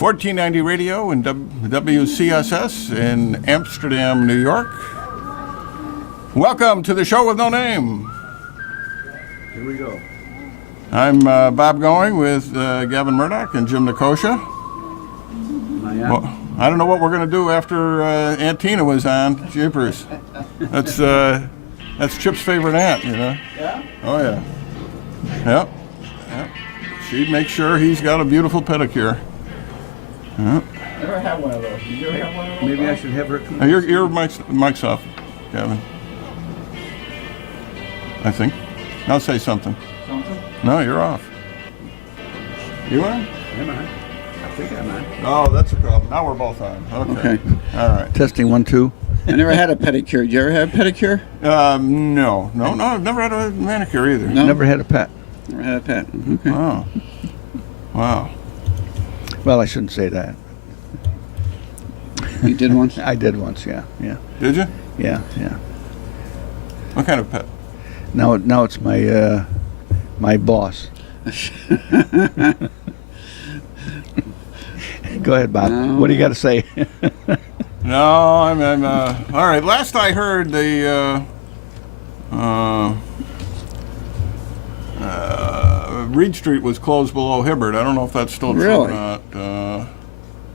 1490 Radio and WCSS in Amsterdam, New York. Welcome to the show with no name. Here we go. I'm Bob Going with Gavin Murdoch and Jim Nikosha. Well, I don't know what we're going to do after Aunt Tina was on. Jeepers. That's Chip's favorite aunt, you know? Yeah? Oh, yeah. Yep. She'd make sure he's got a beautiful pedicure. Yep. Never had one of those. Did you ever have one of those? Maybe I should have her come. Your mic's off, Gavin. I think. Now say something. Something? No, you're off. You on? Am I? I think I'm on. Oh, that's a problem. Now we're both on. Okay. All right. Testing 1, 2. I never had a pedicure. Did you ever have a pedicure? No. I've never had a manicure either. No? Never had a pet. Never had a pet. Okay. Oh. Wow. Well, I shouldn't say that. You did once? I did once, yeah. Did you? Yeah. What kind of pet? Now it's my my boss. Go ahead, Bob. No. What do you got to say? No, I'm all right. Last I heard, the Reed Street was closed below Hibbert. I don't know if that's still true Really? or not.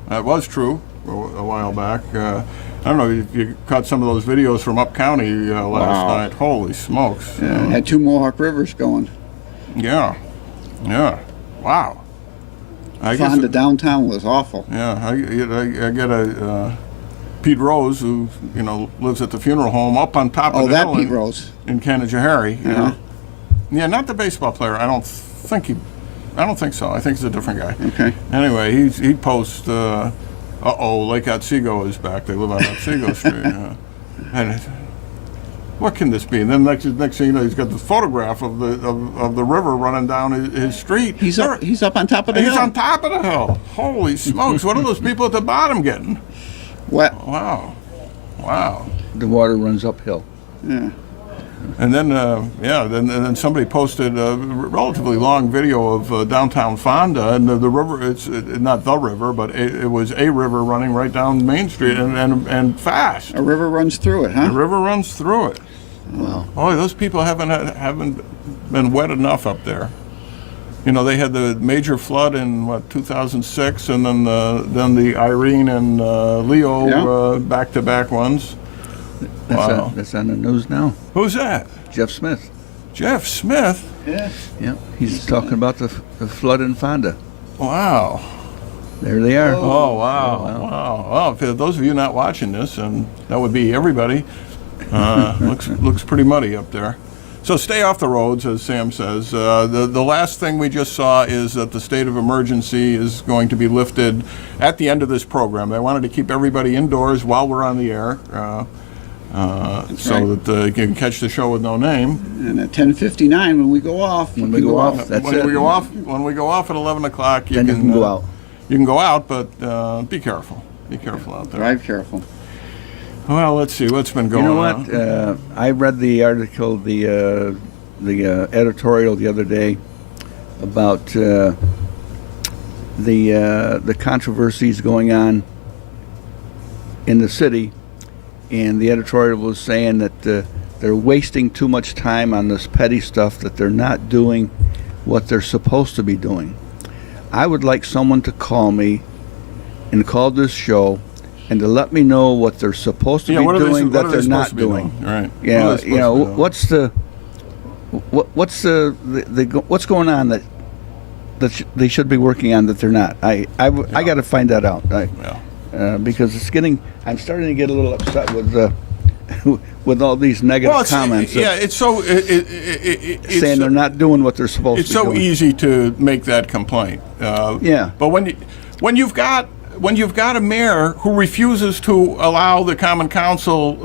That was true a while back. I don't know if you caught some of those videos from Up County last Wow. night. Holy smokes. Yeah, had 2 Mohawk Rivers going. Yeah. Wow. I guess Fonda downtown was awful. Yeah, I get a Pete Rose, who lives at the funeral home up on top of Oh, the that hill Pete Rose. in Canajoharie. You Yeah. know? Yeah, not the baseball player. I don't think so. I think he's a different guy. Okay. Anyway, he posts. Lake Otsego is back. They live on Otsego Street. And what can this be? And then next thing you know, he's got the photograph of the river running down his street. He's up on top of the hill. He's on top of the hill. Holy smokes! What are those people at the bottom getting? Wet. Wow. The water runs uphill. Yeah. And then, then somebody posted a relatively long video of downtown Fonda, and the river. It's not the river, but it was a river running right down Main Street and fast. A river runs through it, huh? The river runs through it. Wow. Oh, those people haven't been wet enough up there. They had the major flood in 2006, and then the Irene and Leo back-to-back ones. Wow. That's on the news now. Who's that? Jeff Smith. Jeff Smith? Yeah. Yeah. He's talking about the flood in Fonda. Wow. There they are. Oh, wow. Well, for those of you not watching this, and that would be everybody, looks pretty muddy up there. So stay off the roads, as Sam says. The last thing we just saw is that the state of emergency is going to be lifted at the end of this program. They wanted to keep everybody indoors while we're on the air, so that you can catch the show with no name. And at 10:59, when we go off. When we go off, that's when it. When we go off at 11 o'clock, Then you can go out. You can go out, but be careful. Be careful out there. Drive careful. Well, let's see what's been going on. You know what? I read the article, the editorial the other day about the controversies going on in the city, and the editorial was saying that they're wasting too much time on this petty stuff, that they're not doing what they're supposed to be doing. I would like someone to call me and call this show and to let me know what they're supposed to be doing that they're not doing. Right. Yeah, what's what's going on that they should be working on that they're not. I got to find that out. Because I'm starting to get a little upset with with all these negative comments. Saying they're not doing what they're supposed to be doing. It's so easy to make that complaint. But when you've got a mayor who refuses to allow the Common Council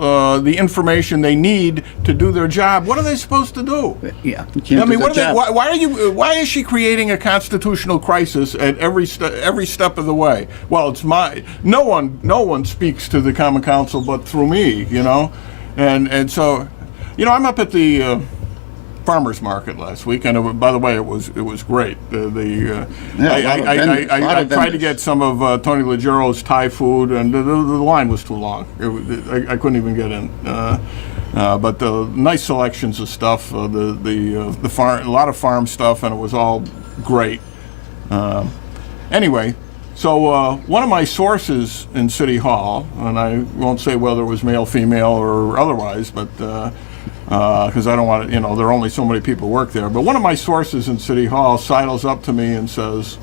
the information they need to do their job, what are they supposed to do? Yeah. I mean, why is she creating a constitutional crisis at every step of the way? Well, it's no one speaks to the Common Council but through me, and so, I'm up at the farmers market last week, and by the way, it was great. Yeah, a lot I of tried to vendors. get some of Tony Leggero's Thai food, and the line was too long. I couldn't even get in. But the nice selections of stuff, the farm, a lot of farm stuff, and it was all great. Anyway, so one of my sources in City Hall, and I won't say whether it was male, female, or otherwise, but because I don't want to, there are only so many people who work there. But one of my sources in City Hall sidles up to me and says,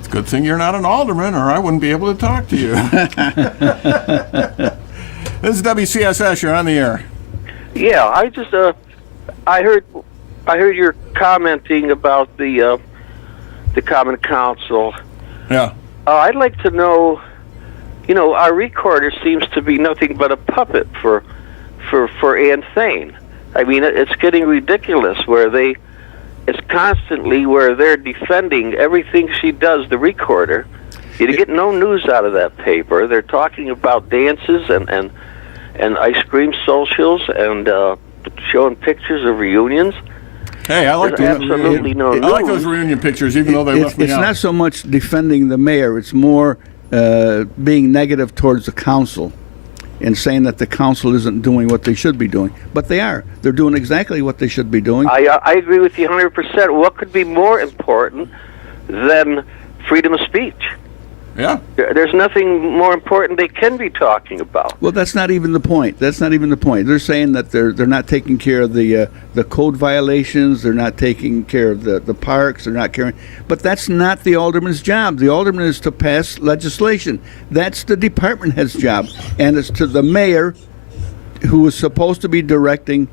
"It's a good thing you're not an alderman, or I wouldn't be able to talk to you." This is WCSS. You're on the air. Yeah, I just I heard you're commenting about the Common Council. Yeah. I'd like to know, our recorder seems to be nothing but a puppet for Ann Thane. I mean, it's getting ridiculous it's constantly where they're defending everything she does, the recorder. You get no news out of that paper. They're talking about dances and ice cream socials and showing pictures of reunions. Hey, I like There's absolutely no I like news. those reunion pictures, even though they left me It's out. not so much defending the mayor, it's more being negative towards the council and saying that the council isn't doing what they should be doing. But they are. They're doing exactly what they should be doing. I agree with you 100%. What could be more important than freedom of speech? Yeah. There's nothing more important they can be talking about. Well, that's not even the point. That's not even the point. They're saying that they're not taking care of the code violations. They're not taking care of the parks. They're not caring. But that's not the alderman's job. The alderman is to pass legislation. That's the department head's job, and it's to the mayor, who is supposed to be directing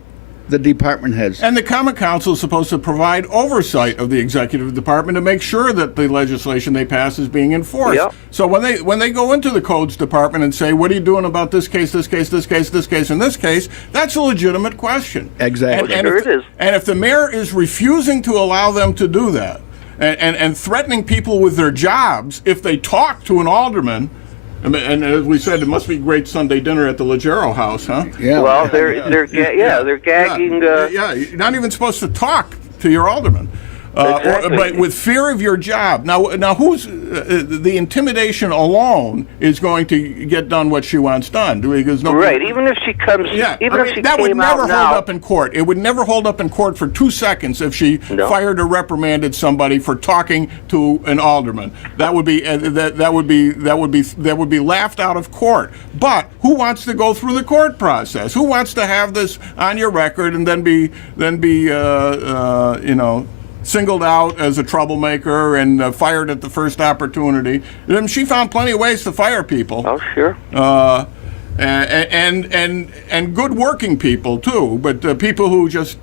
the department heads. And the Common Council is supposed to provide oversight of the executive department to make sure that the legislation they pass is being enforced. Yep. So when they go into the codes department and say, "What are you doing about this case, this case, this case, this case, and this case?" That's a legitimate question. Exactly. And Sure if, it is. And if the mayor is refusing to allow them to do that, and threatening people with their jobs if they talk to an alderman. And as we said, it must be great Sunday dinner at the Leggero house, huh? Yeah. Well, they're gagging. Yeah, you're not even supposed to talk to your alderman. Exactly. But with fear of your job. Now who's the intimidation alone is going to get done what she wants done? Because nobody, Right. Even if she comes, Yeah, even I if mean, she that would came never out hold now. up in court. It would never hold up in court for 2 seconds if she fired or reprimanded somebody for talking to an alderman. That would be that would be laughed out of court. But who wants to go through the court process? Who wants to have this on your record and then be singled out as a troublemaker and fired at the first opportunity? And she found plenty of ways to fire people. Oh, sure. And good working people too, but people who just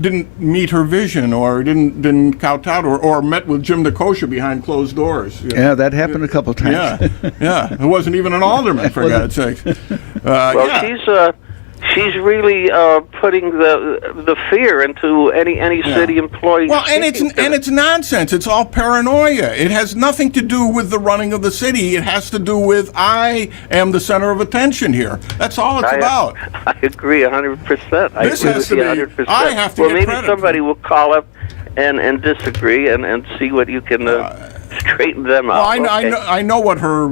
didn't meet her vision or didn't kowtow to her or met with Jim DeKosha behind closed doors. Yeah, that happened a couple times. Yeah. It wasn't even an alderman, for God's sake. Well, she's really putting the fear into any city employee. Well, and speaking to it's nonsense. It's all paranoia. It has nothing to do with the running of the city. It has to do with I am the center of attention here. That's all it's about. I agree 100%. I This agree has with to you be- 100%. I have to well, get maybe credit somebody for- will call up and disagree and see what you can straighten them Well, out. I know what her,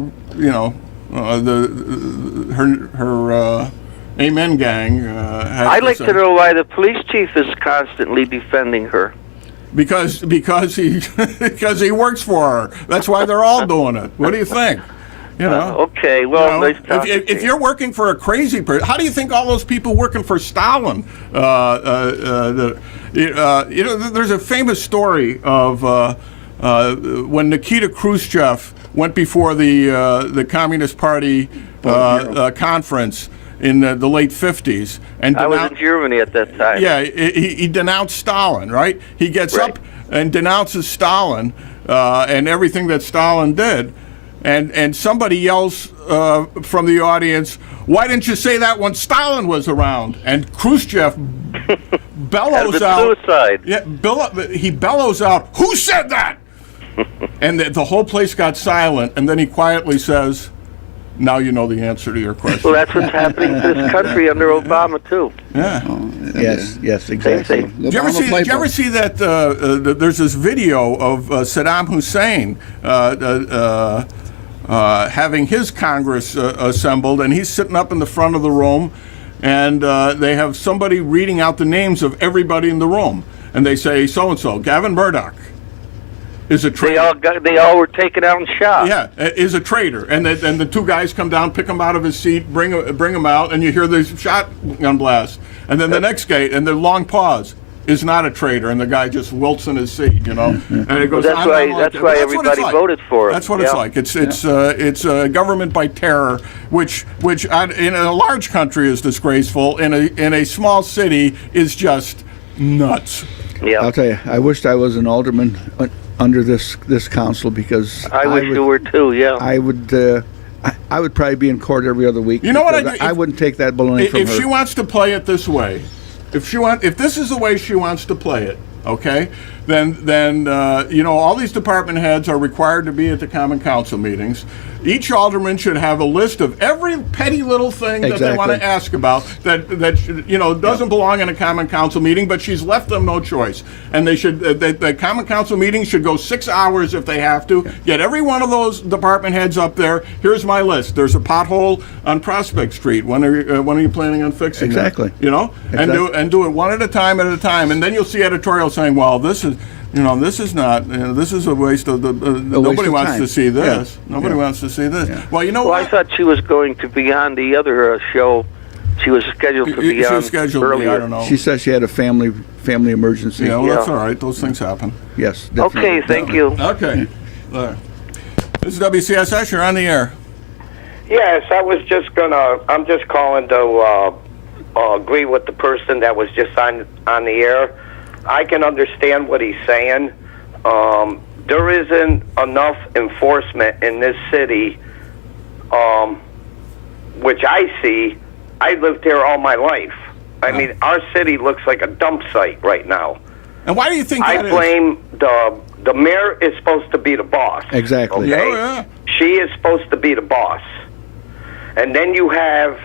her Amen gang has I'd like say. to know why the police chief is constantly defending her. Because he because he works for her. That's why they're all doing it. What do you think? Okay, well, nice talking to if you. you're working for a crazy person, how do you think all those people working for Stalin? There's a famous story of when Nikita Khrushchev went before the Communist Party conference in the late 50s, and I was in Germany at that time. yeah, he denounced Stalin, right? He gets Right. up and denounces Stalin and everything that Stalin did, and somebody yells from the audience, "Why didn't you say that when Stalin was around?" And Khrushchev bellows It's out, suicide. yeah, he bellows out, "Who said that?" And the whole place got silent, and then he quietly says, now you know the answer to your question. Well, that's what's happening to this country under Obama too. Yeah. Yes, Same exactly. thing. Did you ever see that? There's this video of Saddam Hussein having his Congress assembled, and he's sitting up in the front of the room, and they have somebody reading out the names of everybody in the room, and they say so and so, Gavin Murdoch is a traitor. They all were taken out and shot. Yeah, is a traitor, and the two guys come down, pick him out of his seat, bring him out, and you hear the shotgun blast, and then the next guy, and the long pause, is not a traitor, and the guy just wilts in his seat, and it goes. That's why everybody voted for him. That's what it's like. It's government by terror, which in a large country is disgraceful. In a small city is just nuts. Yeah. I'll tell you, I wished I was an alderman under this council, because I wish you were too. Yeah. I would probably be in court every other week. You know what? I wouldn't take that baloney from her. If she wants to play it this way, if this is the way she wants to play it, okay, then all these department heads are required to be at the Common Council meetings. Each alderman should have a list of every petty little thing that they want to ask about that doesn't belong in a Common Council meeting, but she's left them no choice. And they should the Common Council meeting should go 6 hours if they have to. Get every one of those department heads up there. Here's my list. There's a pothole on Prospect Street. When are you planning on fixing that? And do it one at a time, and then you'll see editorial saying, well, this is a waste of nobody wants to see this. Nobody wants to see this. Yeah. Well, what? I thought she was going to be on the other show. She was scheduled to be on earlier. I don't know. She says she had a family emergency. Yeah, well, that's all right. Those things happen. Yes. Definitely. Okay, thank you. Okay. This is WCSS. You're on the air. Yes, I'm just calling to agree with the person that was just on the air. I can understand what he's saying. There isn't enough enforcement in this city, which I see. I lived here all my life. I mean, our city looks like a dump site right now. And why do you think that is? I blame the mayor is supposed to be the boss. Exactly. Okay? Oh, yeah. She is supposed to be the boss. And then you have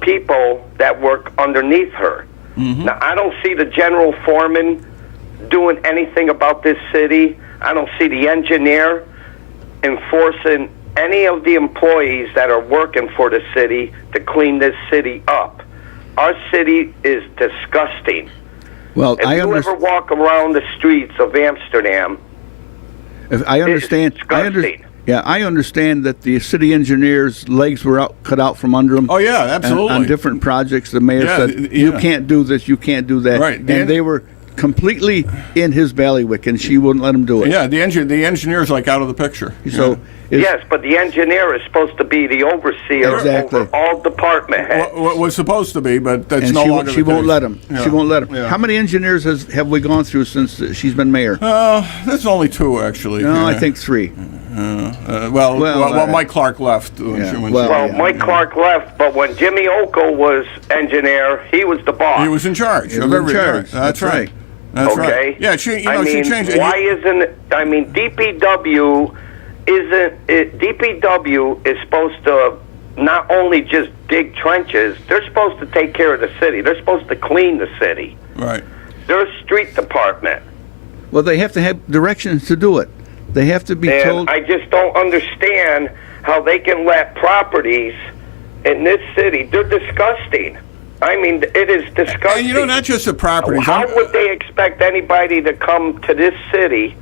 people that work underneath her. Mm-hmm. Now, I don't see the general foreman doing anything about this city. I don't see the engineer enforcing any of the employees that are working for the city to clean this city up. Our city is disgusting. Well, if you ever walk around the streets of Amsterdam, I understand. It's disgusting. I understand that the city engineer's legs were cut out from under him. Oh, yeah, absolutely. On different projects, the mayor said, you can't do this, you can't do that. Right. And they were completely in his bailiwick, and she wouldn't let him do it. Yeah, the engineer's like out of the picture. So yes, but the engineer is supposed to be the overseer over all department heads. Was supposed to be, but that's no longer the case. She won't let him. Yeah. She won't let him. Yeah. How many engineers have we gone through since she's been mayor? There's only 2, actually. No, I think 3. Mike Clark left. Mike Clark left, but when Jimmy Ockel was engineer, he was the boss. He was in charge of everything. That's right. That's right. Yeah, she changed it. Why isn't it? I mean, DPW is supposed to not only just dig trenches, they're supposed to take care of the city. They're supposed to clean the city. Right. They're a street department. Well, they have to have directions to do it. They have to be told. I just don't understand how they can let properties in this city. They're disgusting. I mean, it is disgusting. And not just the properties. How would they expect anybody to come to this city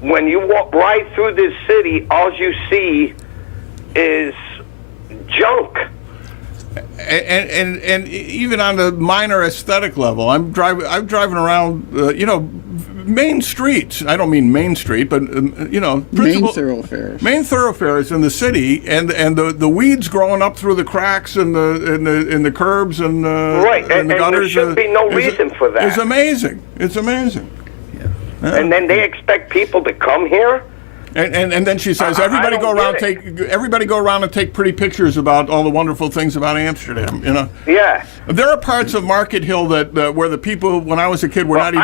when you walk right through this city? All you see is junk. And even on the minor aesthetic level, I'm driving around, main streets. I don't mean Main Street, but main thoroughfares. Main thoroughfares in the city, and the weeds growing up through the cracks and the curbs and and the gutters. There should be no reason for that. It's amazing. It's amazing. Yeah. And then they expect people to come here. And then she says, everybody go around and take pretty pictures about all the wonderful things about Amsterdam. Yeah. There are parts of Market Hill that where the people, when I was a kid, were not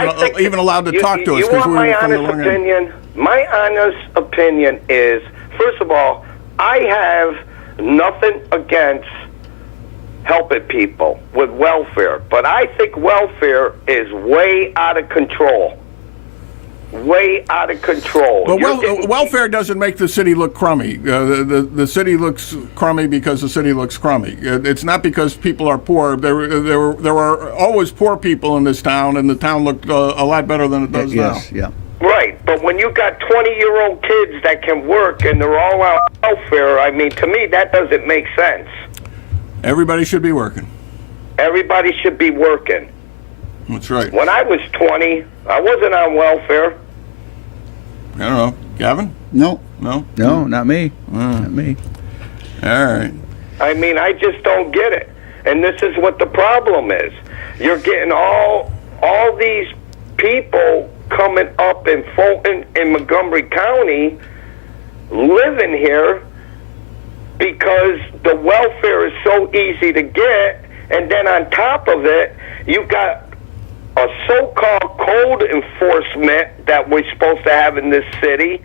even allowed to talk to us because we were from the long end. My honest opinion is, first of all, I have nothing against helping people with welfare, but I think welfare is way out of control. Way out of control. But welfare doesn't make the city look crummy. The city looks crummy because the city looks crummy. It's not because people are poor. There were always poor people in this town, and the town looked a lot better than it does Yes, now. yeah. Right, but when you got 20-year-old kids that can work and they're all on welfare, I mean, to me, that doesn't make sense. Everybody should be working. Everybody should be working. That's right. When I was 20, I wasn't on welfare. I don't know. Gavin? No. No? No, not me. Not me. All right. I mean, I just don't get it. And this is what the problem is. You're getting all these people coming up in Fulton and Montgomery County living here because the welfare is so easy to get, and then on top of it, you got a so-called code enforcement that we're supposed to have in this city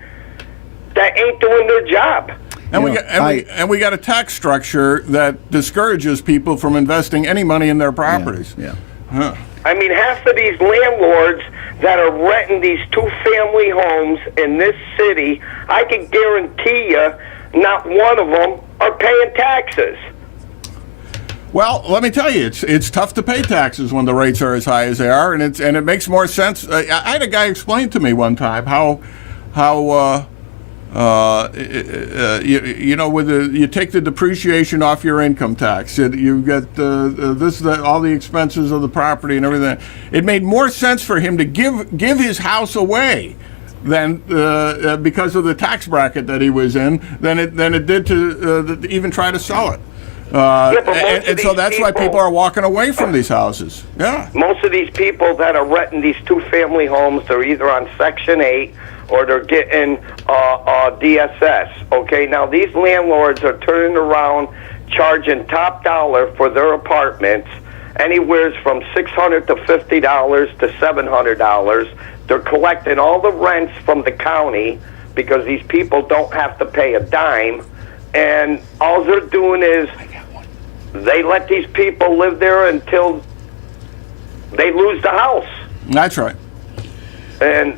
that ain't doing their job. And Yeah, we got a tax structure that discourages people from investing any money in their properties. Yeah. Huh. I mean, half of these landlords that are renting these two-family homes in this city, I can guarantee you not one of them are paying taxes. Well, let me tell you, it's tough to pay taxes when the rates are as high as they are, and it makes more sense. I had a guy explain to me one time how you take the depreciation off your income tax, you get all the expenses of the property and everything. It made more sense for him to give his house away than because of the tax bracket that he was in than it did to even try to sell it. And so that's why people are walking away from these houses. Yeah. Most of these people that are renting these two-family homes, they're either on Section 8 or they're getting DSS. Okay, now these landlords are turning around charging top dollar for their apartments, anywhere from $600 to $50 to $700. They're collecting all the rents from the county because these people don't have to pay a dime, and all they're doing is they let these people live there until they lose the house. That's right. And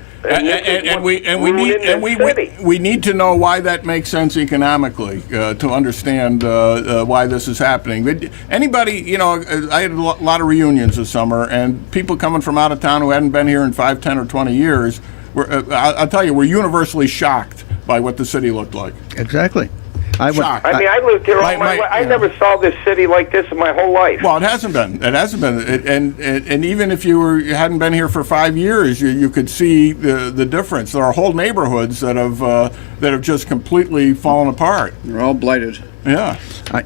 we need to know why that makes sense economically to understand why this is happening. But anybody, I had a lot of reunions this summer, and people coming from out of town who hadn't been here in 5, 10, or 20 years, I'll tell you, were universally shocked by what the city looked like. Exactly. I mean, I lived here all my life. I never saw this city like this in my whole life. Well, it hasn't been. And even if you hadn't been here for 5 years, you could see the difference. There are whole neighborhoods that have just completely fallen apart. They're all blighted. Yeah.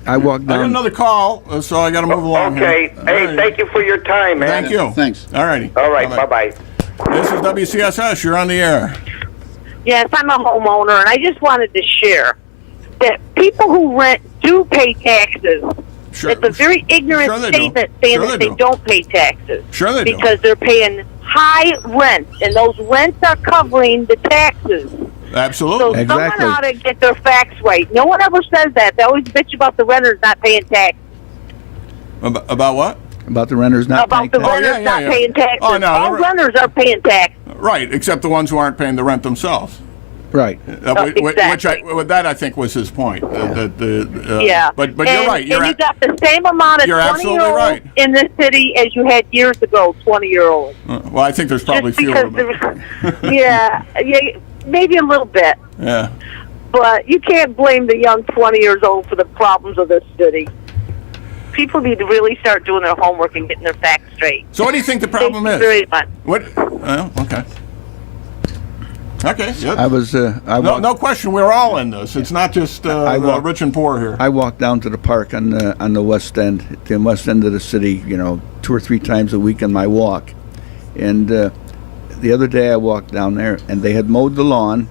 I walked I got down. another call, so I got to move along Okay. here. Hey, All right. thank you for your time, man. Thank you. Thanks. All righty. All right. Bye-bye. Bye-bye. This is WCSS. You're on the air. Yes, I'm a homeowner, and I just wanted to share that people who rent do pay taxes. Sure. It's a very ignorant Sure they do. statement saying Sure that they they do. don't pay taxes. Sure they do. Because they're paying high rent, and those rents are covering the taxes. So Absolutely. Exactly. someone ought to get their facts right. No one ever says that. They always bitch about the renters not paying taxes. About what? About the renters not About paying the tax. renters yeah, not yeah. paying taxes. Oh, no, All they're- renters are paying taxes. Right, except the ones who aren't paying the rent themselves. Right. Exactly. That I think was his point. Yeah. But and, you're right. And you got the same amount of You're absolutely 20-year-olds right. in this city as you had years ago, 20-year-olds. Well, I think there's probably Just fewer because of them. yeah, maybe a little bit. Yeah. But you can't blame the young 20 years old for the problems of this city. People need to really start doing their homework and getting their facts straight. So what do you think the problem Thank you is? very much. What? Oh, okay. Okay. Yep. I was. I walked, No question. We're all in this. It's not just walked- rich and poor here. I walk down to the park on the west end, the west end of the city. 2 or 3 times a week on my walk, and the other day I walked down there, and they had mowed the lawn,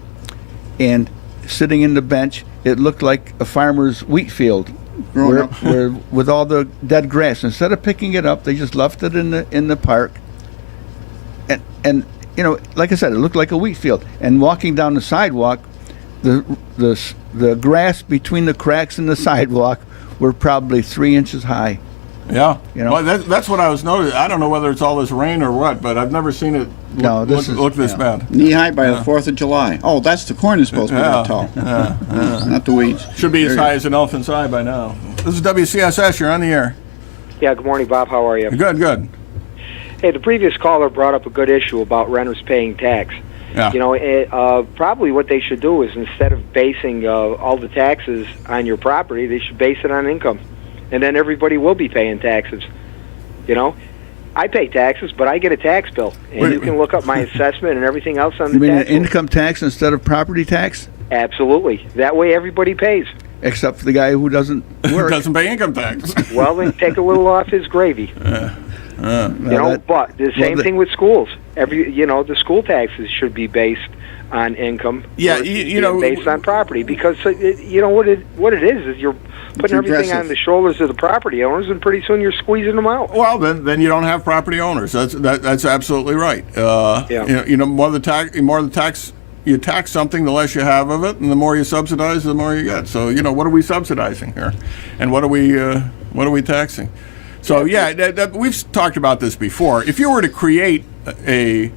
and sitting in the bench, it looked like a farmer's wheat field, where with all the dead grass. Instead of picking it up, they just left it in the park, and like I said, it looked like a wheat field. And walking down the sidewalk, the grass between the cracks in the sidewalk were probably 3 inches high. Yeah. You know? Well, that's what I was noticing. I don't know whether it's all this rain or what, but I've never seen it look this bad. Knee high by the 4th of July. Oh, that's the corn is supposed to be that tall. Not the weeds. Should be as high as an elephant's eye by now. This is WCSS. You're on the air. Yeah, good morning, Bob. How are you? Good. Hey, the previous caller brought up a good issue about renters paying tax. Yeah. You know, probably what they should do is instead of basing all the taxes on your property, they should base it on income. And then everybody will be paying taxes. You know? I pay taxes, but I get a tax bill. And you can look up my assessment and everything else on the You mean an tax bill. income tax instead of property tax? Absolutely. That way everybody pays. Except for the guy who doesn't work. Doesn't pay income tax. Well, then take a little off his gravy. But the same thing with schools. The school taxes should be based on income. Yeah, based on property, because what it is you're putting everything on the shoulders of the property owners, and pretty soon you're squeezing them out. Well, then you don't have property owners. That's absolutely right. More the tax you tax something, the less you have of it, and the more you subsidize, the more you get. So what are we subsidizing here, and what are we taxing? So we've talked about this before. If you were to create a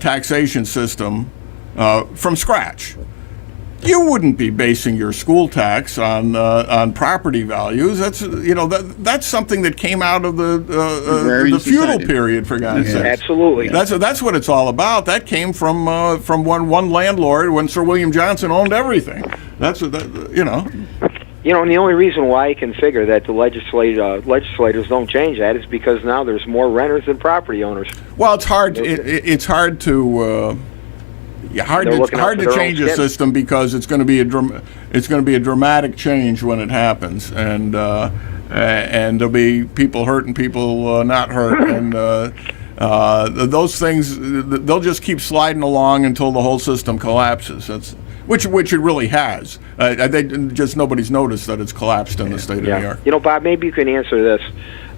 taxation system from scratch, you wouldn't be basing your school tax on property values. That's something that came out of the feudal period, for God's sake. Absolutely. That's what it's all about. That came from one landlord when Sir William Johnson owned everything. And the only reason why I can figure that the legislators don't change that is because now there's more renters than property owners. Well, it's hard. It's hard to change a system because it's going to be a dramatic change when it happens, and there'll be people hurt and people not hurt, and those things they'll just keep sliding along until the whole system collapses. Which it really has. Nobody's noticed that it's collapsed in the state of New York. Bob, maybe you can answer this.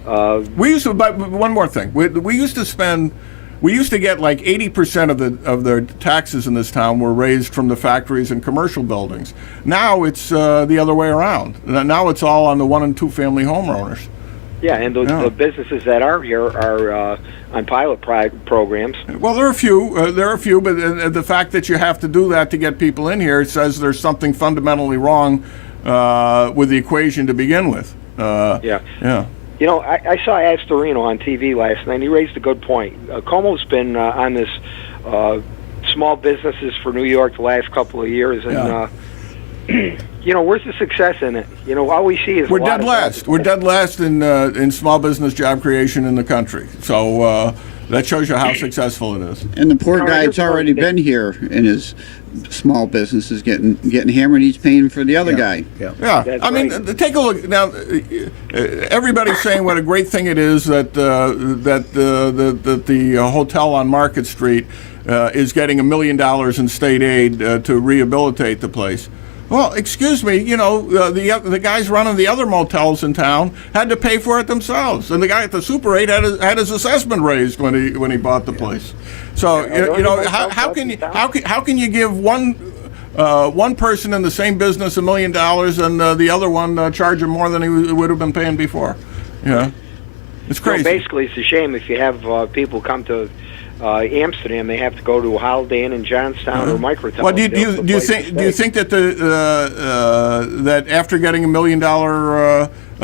One more thing. We used to get like 80% of the taxes in this town were raised from the factories and commercial buildings. Now it's the other way around. Now it's all on the 1- and 2-family homeowners. Yeah, and the businesses that are here are on pilot programs. Well, there are a few, but the fact that you have to do that to get people in here says there's something fundamentally wrong with the equation to begin with. Yeah. I saw Astorino on TV last night, and he raised a good point. Como's been on this small businesses for New York the last couple of years, and where's the success in it? All we see is we're dead last. We're dead last in small business job creation in the country. So that shows you how successful it is. And the poor guy's already been here in his small business is getting hammered. He's paying for the other guy. Yeah. I mean, take a look now. Everybody's saying what a great thing it is that the hotel on Market Street is getting $1 million in state aid to rehabilitate the place. Well, excuse me, the guys running the other motels in town had to pay for it themselves, and the guy at the Super 8 had his assessment raised when he bought the place. So how can you give one person in the same business $1 million and the other one charge him more than he would have been paying before? It's crazy. Basically, it's a shame if you have people come to Amsterdam, they have to go to Holiday Inn in Johnstown or Microtel. Well, do you think that that after getting $1 million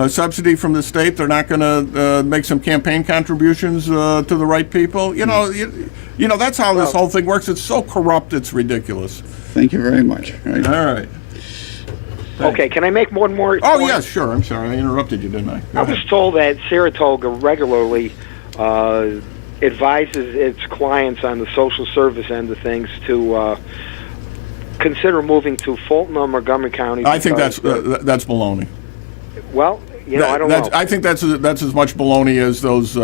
subsidy from the state, they're not going to make some campaign contributions to the right people? That's how this whole thing works. It's so corrupt, it's ridiculous. Thank you very much. All right. Okay, can I make one more? Oh, yes, sure. I'm sorry. I interrupted you, didn't I? I was told that Saratoga regularly advises its clients on the social service end of things to consider moving to Fulton or Montgomery County. I think that's baloney. Well, I don't know. I think that's as much baloney as those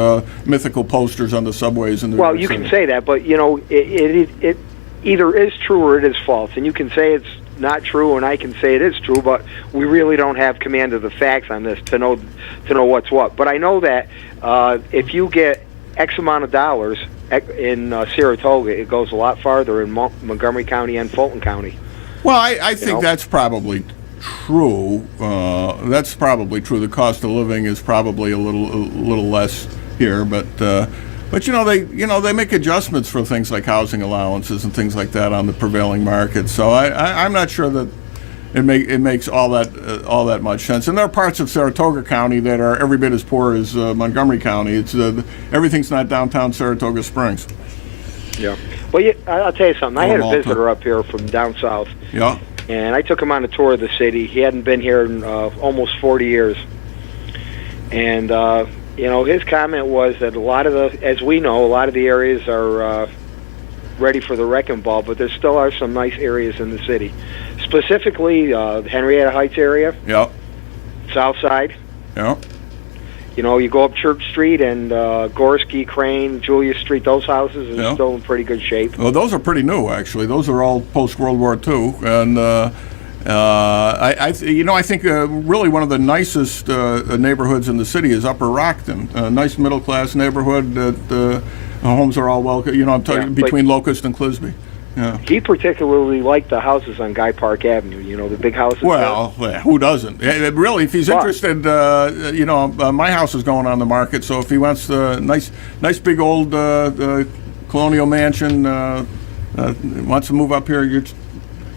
mythical posters on the subways in the. Well, you can say that, but it either is true or it is false, and you can say it's not true, and I can say it is true, but we really don't have command of the facts on this to know what's what. But I know that if you get X amount of dollars in Saratoga, it goes a lot farther in Montgomery County and Fulton County. Well, I think know? that's probably true. That's probably true. The cost of living is probably a little less here, but they make adjustments for things like housing allowances and things like that on the prevailing market. So I'm not sure that it makes all that much sense. And there are parts of Saratoga County that are every bit as poor as Montgomery County. It's everything's not downtown Saratoga Springs. Yeah. Well, I'll tell you something. I had a Malta. visitor up here from down south, Yeah. and I took him on a tour of the city. He hadn't been here in almost 40 years. And, his comment was that as we know, a lot of the areas are ready for the wrecking ball, but there still are some nice areas in the city. Specifically, the Henrietta Heights area, Yeah. South Side. Yeah. You go up Church Street and Gorski, Crane, Julia Street, those houses are Yeah. still in pretty good shape. Well, those are pretty new, actually. Those are all post-World War II, and I think really one of the nicest neighborhoods in the city is Upper Rockton. A nice middle-class neighborhood that the homes are all welcome. I'm talking between Locust and Clisby. Yeah. He particularly liked the houses on Guy Park Avenue, the big houses. Well, who doesn't? Really, if he's interested, my house is going on the market. So if he wants a nice big old colonial mansion, wants to move up here, you give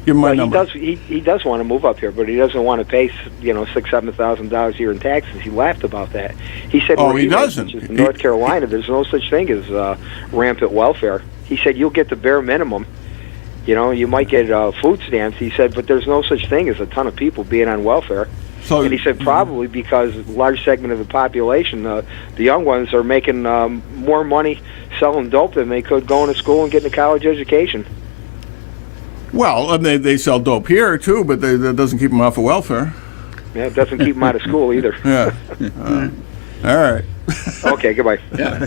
him my number. He does want to move up here, but he doesn't want to pay $6,000-7,000 a year in taxes. He laughed about that. He said, "Oh, he doesn't." Which is in North Carolina, there's no such thing as rampant welfare. He said you'll get the bare minimum. You might get food stamps. He said, but there's no such thing as a ton of people being on welfare. And he said probably because a large segment of the population, the young ones, are making more money selling dope than they could going to school and getting a college education. Well, and they sell dope here too, but that doesn't keep them off of welfare. Yeah, it doesn't keep them out of school either. Yeah. All right. Okay, goodbye. Yeah.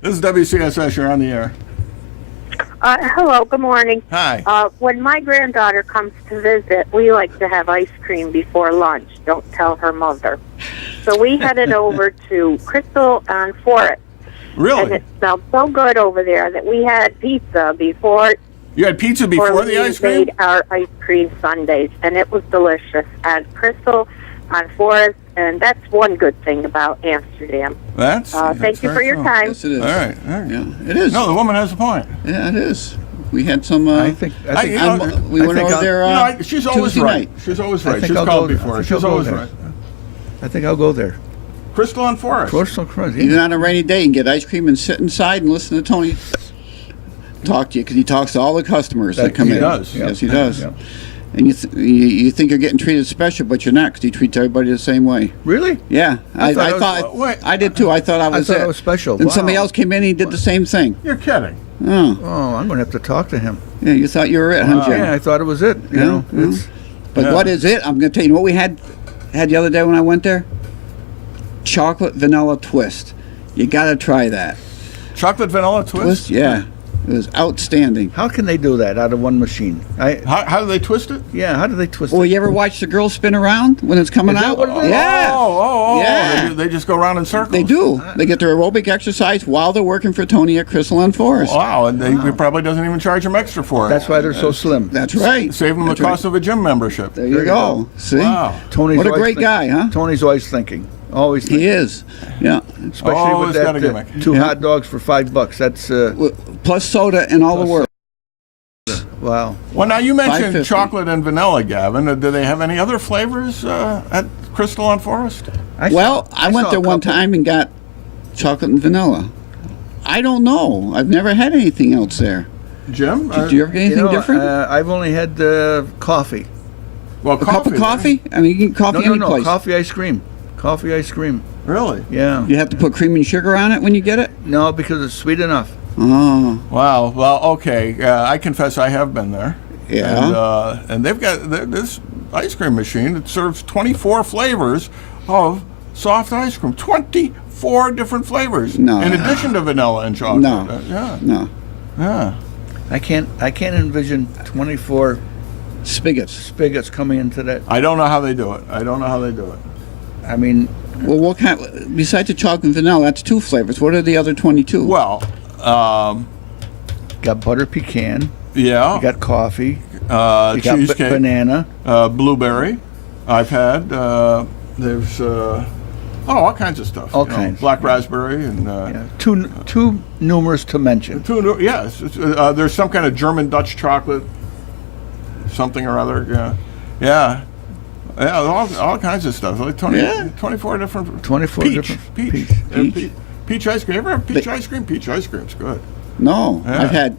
This is WCSS. You're on the air. Hello, good morning. Hi. When my granddaughter comes to visit, we like to have ice cream before lunch. Don't tell her mother. So we headed over to Crystal on Forest. And Really? it smelled so good over there that we had pizza before You had pizza before the ice cream? we made our ice cream sundaes, and it was delicious. And Crystal on Forest, and that's one good thing about Amsterdam. Thank you for your time. Yes, it is. All right. Yeah, it is. No, the woman has a point. Yeah, it is. We had some. I think we went over there. She's always Tuesday right. night. She's always I right. think She's I'll called go- before. I think She's I'll go always there. right. I think I'll go there. Crystal and Forest. Crystal Crunch. Even on a rainy day, you can get ice cream and sit inside and listen to Tony talk to you because he talks to all the customers that come he in. does. Yes, he does. Yeah. And you think you're getting treated special, but you're not because he treats everybody the same way. Really? Yeah, I thought it was- thought wait. I did too. I thought I was thought it. it was special. Then somebody Wow. else came in and he did the same thing. You're kidding. Oh, Oh, I'm going to have to talk to him. yeah, you thought you were it, huh, Jim? Yeah, I thought it was it. You Yeah, know, yeah. it's But Yeah. what is it? I'm going to tell you what we had the other day when I went there. Chocolate vanilla twist. You got to try that. Chocolate vanilla twist? Yeah, it was outstanding. how can they do that out of one machine? How do they twist it? Yeah, how do they twist Well, it? you ever watch the girls spin around when it's coming Is that out? what it is? Yeah. Oh. Yeah. They just go around in circles. They do. They get their aerobic exercise while they're working for Tony at Crystal and Forest. Wow, and he probably doesn't even charge them extra for it. That's why they're so slim. That's right. Save them the That's right. cost of a gym membership. There you go. See? Wow. Tony's What a always great guy, huh? Tony's always thinking. Always thinking. He is. Yeah. Especially Always with got a that gimmick. two Yeah. hot dogs for $5. That's Plus soda and all the work. wow. Well, now you mentioned $5.50. chocolate and vanilla, Gavin. Do they have any other flavors at Crystal on Forest? Well, I went saw there a one couple. time and got chocolate and vanilla. I don't know. I've never had anything else there. Jim? Did you ever get anything different? I've only had coffee. Well, A cup of coffee? I mean, you can get coffee any place. Coffee ice cream. Coffee ice cream. Really? Yeah. You have to put cream and sugar on it when you get it? No, because it's sweet enough. Oh, Wow. Well, okay. I confess I have been there. yeah. And they've got this ice cream machine that serves 24 flavors of soft ice cream. 24 different flavors. No. In addition to vanilla and chocolate. No. Yeah. No. Yeah. I can't envision 24 Spigots. spigots coming into that. I don't know how they do it. I mean, Well, what kind? Besides the chocolate and vanilla, that's two flavors. What are the other 22? Well, got butter pecan. Yeah. You got coffee. You got Cheesecake. banana. Blueberry. I've had. There's all kinds of stuff. All you know, kinds. black raspberry and. Yeah. Too numerous to mention. Yes. There's some kind of German Dutch chocolate. Something or other. Yeah. Yeah. Yeah, all kinds of stuff. Like 24 different. 24 different Peach. Peach ice cream. Ever have peach ice cream? Peach ice cream's good. No, Yeah. I've had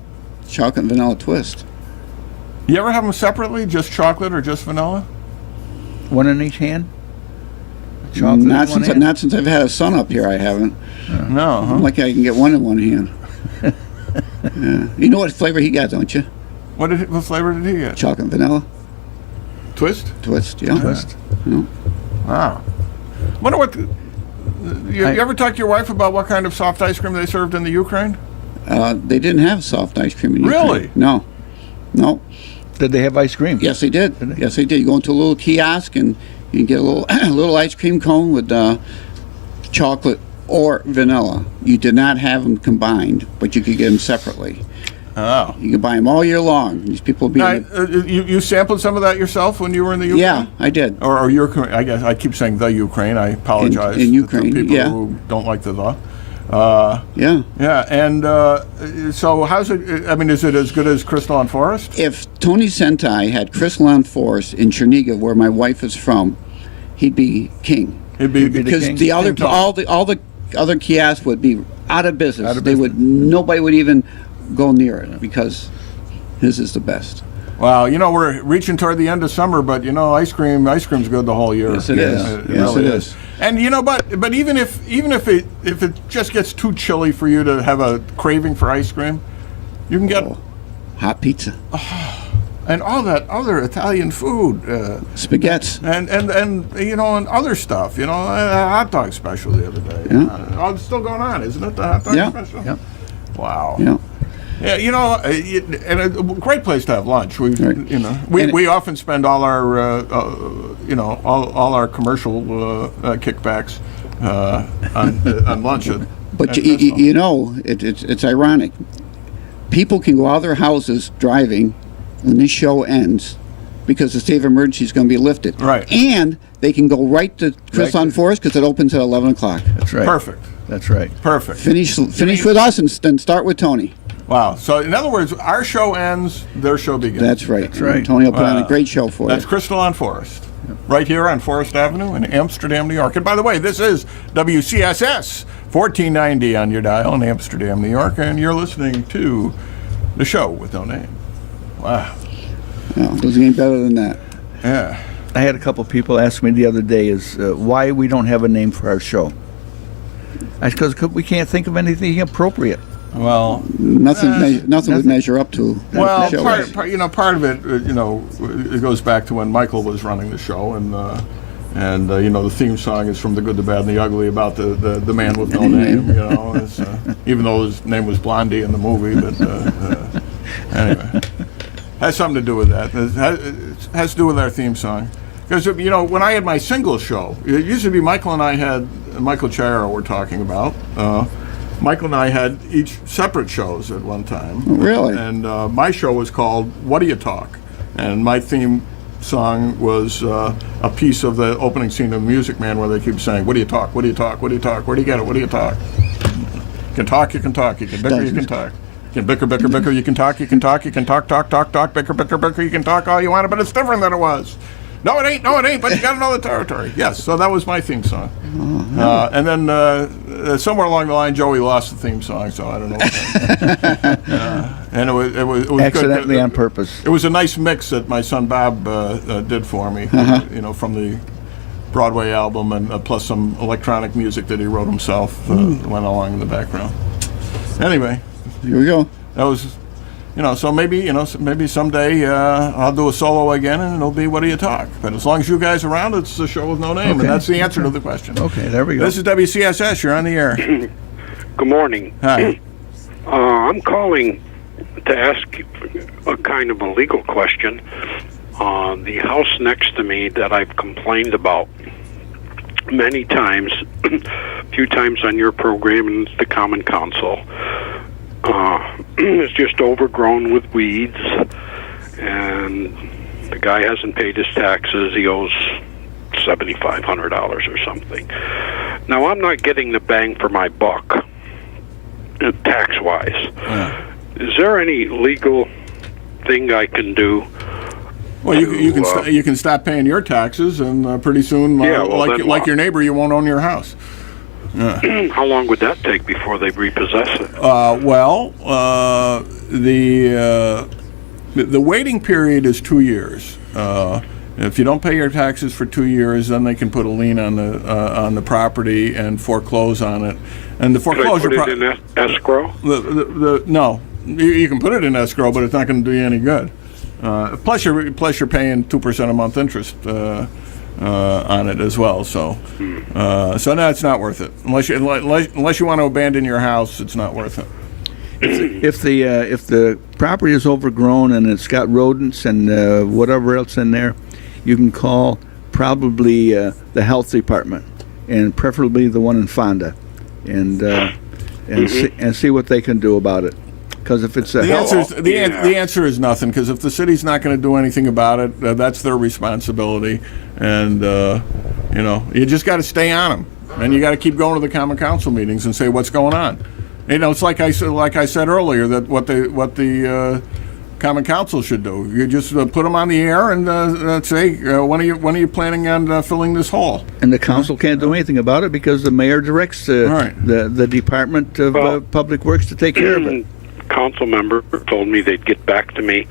chocolate and vanilla twist. You ever have them separately, just chocolate or just vanilla? One in each hand. Chocolate Not in one since hand? not since I've had a son up here. I haven't. No. Huh? I'm lucky I can get one in one hand. Yeah. You know what flavor he got, don't you? What flavor did he get? Chocolate and vanilla Twist? twist. Yeah. Twist. Yeah. Wow. Wonder what. You ever talk to your wife about what kind of soft ice cream they served in the Ukraine? They didn't have soft ice cream in Ukraine. Really? No. No. Did they have ice cream? Yes, they did. Did they? Yes, they did. You go into a little kiosk and you can get a little a little ice cream cone with chocolate or vanilla. You did not have them combined, but you could get them separately. Oh. You can buy them all year long. These people be. Now, you sampled some of that yourself when you were in the Ukraine? Yeah, I did. Or Ukraine? I guess I keep saying the Ukraine. I apologize In Ukraine, to people yeah. who don't like the. Yeah. Yeah, and so how's it? I mean, is it as good as Crystal on Forest? If Tony Sentai had Crystalline Forest in Chernihiv, where my wife is from, he'd be king. It'd be Because king? the other King Tony. all the other kiosks would be out of business. Out of They business. would nobody would even go near it because his is the best. Well, we're reaching toward the end of summer, but ice cream's good the whole year. Yes, it is. It Yes, really it is. is. And but even if it just gets too chilly for you to have a craving for ice cream, you can get Hot pizza, and all that other Italian food, spaghetti. and other stuff. A hot dog special the other day. Yeah. It's still going on, isn't it? The hot dog Yeah. special. Yeah. Wow. Yeah. Yeah, and a great place to have lunch. We, Right. we often spend all our, all our commercial kickbacks on lunch. But at Crystal. it's ironic. People can go out of their houses driving when this show ends because the state of emergency is going to be lifted. Right. And they can go right to Crystal Forest because it opens at 11 o'clock. That's right. Perfect. That's right. Perfect. Finish with us and then start with Tony. Wow. So in other words, our show ends, their show begins. That's right. That's right. Tony will put on a great show for That's you. Crystal on Forest, right here on Forest Avenue in Amsterdam, New York. And by the way, this is WCSS 1490 on your dial in Amsterdam, New York, and you're listening to the show with no name. Wow. No, it doesn't get better than that. Yeah. I had a couple people ask me the other day why we don't have a name for our show. Because we can't think of anything appropriate. Well, Nothing would measure up to that well, show. part of it, it goes back to when Michael was running the show, and the theme song is from The Good, the Bad, and the Ugly about the man with no name. It's, even though his name was Blondie in the movie, but anyway, has something to do with that. It has to do with our theme song. Because when I had my single show, it used to be Michael Chiaro we're talking about. Michael and I had each separate shows at one time. Really? And my show was called What Do You Talk? And my theme song was a piece of the opening scene of Music Man where they keep saying, what do you talk? What do you talk? What do you talk? Where do you get it? What do you talk? You can talk, you can talk. You can bicker, you can talk. You can bicker, bicker, bicker. You can talk, you can talk. You can talk, talk, talk, talk. Bicker, bicker, bicker. You can talk all you want, but it's different than it was. No, it ain't, but you got another territory. Yes, so that was my theme song. And then somewhere along the line, Joey lost the theme song, so I don't know what happened. And it was Accidentally good. on purpose. It was a nice mix that my son Bob did for me, from the Broadway album, and plus some electronic music that he wrote himself went along in the background. Anyway, Here we go. that was... so maybe someday I'll do a solo again, and it'll be What Do You Talk? But as long as you guys are around, it's the show with no name, Okay. and that's the answer to the question. Okay, there we go. This is WCSS. You're on the air. Good morning. Hi. I'm calling to ask a kind of a legal question. The house next to me that I've complained about many times, a few times on your program and the Common Council, is just overgrown with weeds, and the guy hasn't paid his taxes. He owes $7,500 or something. Now, I'm not getting the bang for my buck, tax-wise. Yeah. Is there any legal thing I can do? Well, you can stop paying your taxes, and pretty soon, like your neighbor, you won't own your house. How long would that take before they repossess it? The waiting period is 2 years. If you don't pay your taxes for 2 years, then they can put a lien on the property and foreclose on it. And the foreclosure. Could I put it in escrow? No, you can put it in escrow, but it's not going to do you any good. Plus you're paying 2% a month interest on it as well. So no, it's not worth it unless you want to abandon your house. It's not worth it. If the property is overgrown and it's got rodents and whatever else in there, you can call probably the health department, and preferably the one in Fonda, and see what they can do about it. Because if it's the answer is nothing. Because if the city's not going to do anything about it, that's their responsibility, and you just got to stay on them, and you got to keep going to the common council meetings and say what's going on. It's like I said earlier, that what the common council should do. You just put them on the air and say when are you planning on filling this hole? And the council can't do anything about it because the mayor directs the Department of Public Works to take care of it. Council member told me they'd get back to me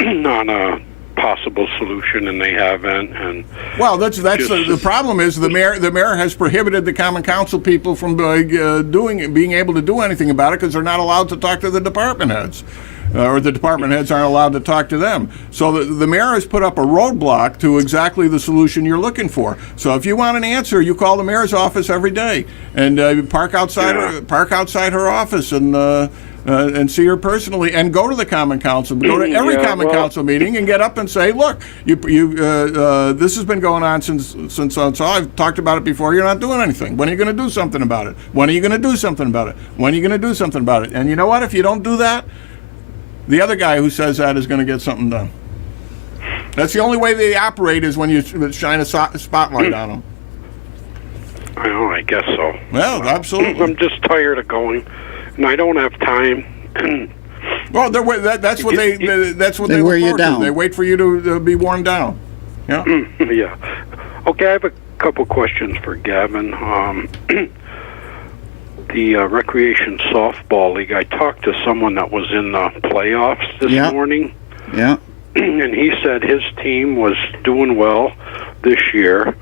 on a possible solution, and they haven't. And well, that's the problem is the mayor has prohibited the common council people from being able to do anything about it because they're not allowed to talk to the department heads. Or the department heads aren't allowed to talk to them. So the mayor has put up a roadblock to exactly the solution you're looking for. So if you want an answer, you call the mayor's office every day and park outside her office and see her personally, and go to the common council, go to every council meeting, and get up and say, look, this has been going on since I've talked about it before. You're not doing anything. When are you going to do something about it? When are you going to do something about it? When are you going to do something about it? And you know what? If you don't do that, the other guy who says that is going to get something done. That's the only way they operate, is when you shine a spotlight on them. I guess so. Well, absolutely. I'm just tired of going, and I don't have time. Well, that's what they wear you look forward down. to. They wait for you to be worn down. Yeah. Yeah. Okay, I have a couple questions for Gavin. The Recreation Softball League, I talked to someone that was in the playoffs this morning. Yeah. And he said his team was doing well this year,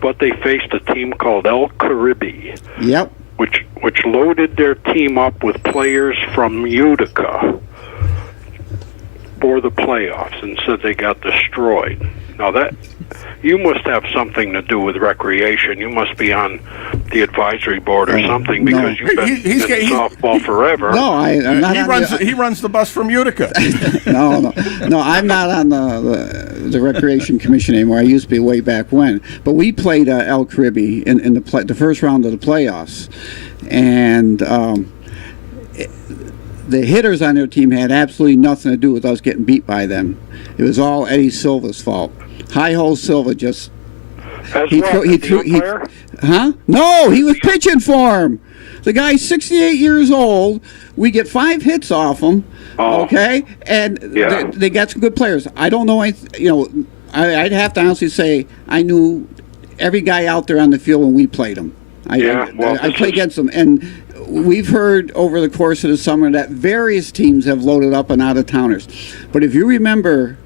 but they faced a team called El Caribe. Yep. Which loaded their team up with players from Utica for the playoffs, and said they got destroyed. Now that you must have something to do with recreation. You must be on the advisory board or something, because you've been in softball forever. No, I'm not. He runs the bus from Utica. No, I'm not on the Recreation Commission anymore. I used to be way back when. But we played El Caribe in the first round of the playoffs, and the hitters on their team had absolutely nothing to do with us getting beat by them. It was all Eddie Silva's fault. High-hole Silva just... He threw, huh? No, he was pitching for him. The guy's 68 years old. We get 5 hits off him, okay? And they got some good players. I don't know, I'd have to honestly say I knew every guy out there on the field when we played them. I played against them, and we've heard over the course of the summer that various teams have loaded up on out-of-towners. But if you remember,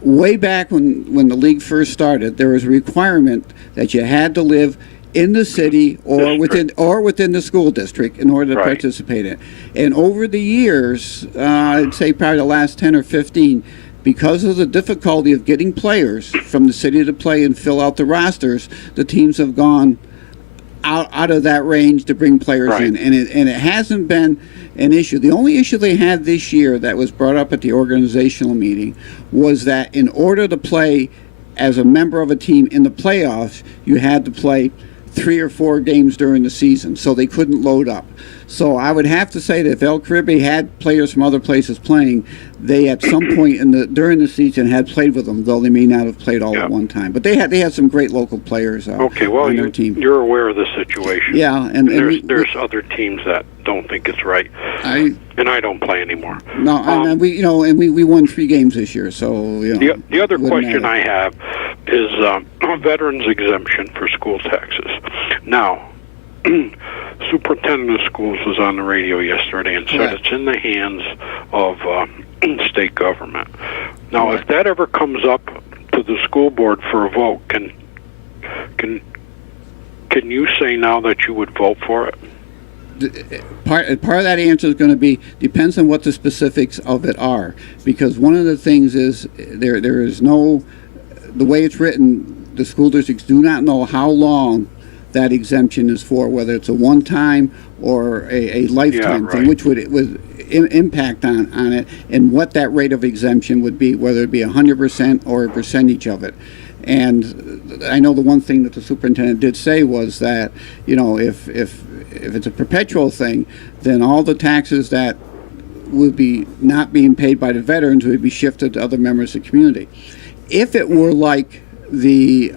way back when the league first started, there was a requirement that you had to live in the city or within the school district in order to participate in it. And over the years, I'd say probably the last 10 or 15, because of the difficulty of getting players from the city to play and fill out the rosters, the teams have gone out of that range to bring players in, and it hasn't been an issue. The only issue they had this year that was brought up at the organizational meeting was that in order to play as a member of a team in the playoffs, you had to play 3 or 4 games during the season, so they couldn't load up. So I would have to say that if El Caribe had players from other places playing, they at some point during the season had played with them, though they may not have played all at one time. But they had some great local players okay, well, on their team. You're aware of the situation. Yeah, and there's other teams that don't think it's right. And I don't play anymore. No, and we won 3 games this year, so the other question I have is veterans exemption for school taxes. Now, Superintendent of Schools was on the radio yesterday and said it's in the hands of state government. Now, if that ever comes up to the school board for a vote, can you say now that you would vote for it? Part of that answer is going to be depends on what the specifics of it are, because one of the things is there is no, the way it's written, the school districts do not know how long that exemption is for, whether it's a one-time or a lifetime thing, which would impact on it, and what that rate of exemption would be, whether it be 100% or a percentage of it. And I know the one thing that the superintendent did say was that, if it's a perpetual thing, then all the taxes that would be not being paid by the veterans would be shifted to other members of the community. If it were like the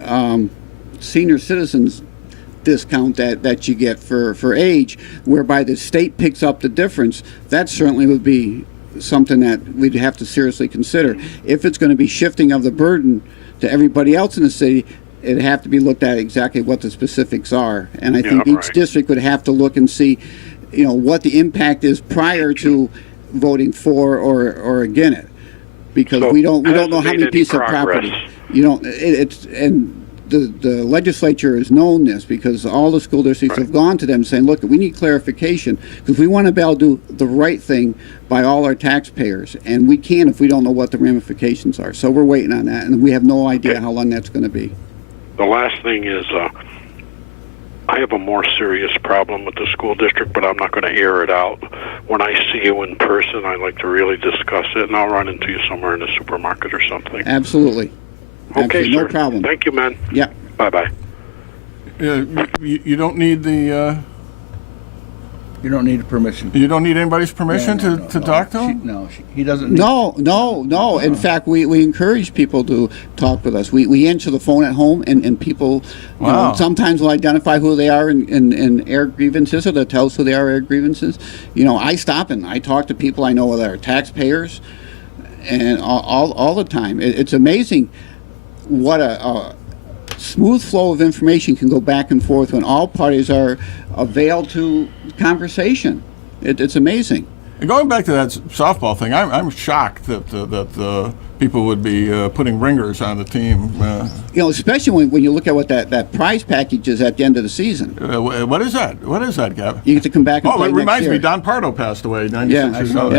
senior citizens discount that you get for age, whereby the state picks up the difference, that certainly would be something that we'd have to seriously consider. If it's going to be shifting of the burden to everybody else in the city, it'd have to be looked at exactly what the specifics are. And I think each district would have to look and see, what the impact is prior to voting for or against it, because we don't know how many pieces of property. The legislature has known this because all the school districts have gone to them saying, look, we need clarification because we want to be able to do the right thing by all our taxpayers, and we can't if we don't know what the ramifications are. So we're waiting on that, and we have no idea how long that's going to be. The last thing is I have a more serious problem with the school district, but I'm not going to air it out. When I see you in person, I like to really discuss it, and I'll run into you somewhere in the supermarket or something. Absolutely. Okay, no sir. problem. Thank you, man. Yeah. Bye-bye. You don't need the... You don't need permission. You don't need anybody's permission to talk to him? He doesn't need... No. In fact, we encourage people to talk with us. We answer the phone at home, and people sometimes will identify who they are in air grievances, or they'll tell us who they are air grievances. I stop and I talk to people I know that are taxpayers, and all the time. It's amazing what a smooth flow of information can go back and forth when all parties are availed to conversation. It's amazing. And going back to that softball thing, I'm shocked that people would be putting ringers on the team. Especially when you look at what that prize package is at the end of the season. What is that? What is that, Gavin? You get to come back and play it reminds next year. me, Don Pardo passed away, 96 years old.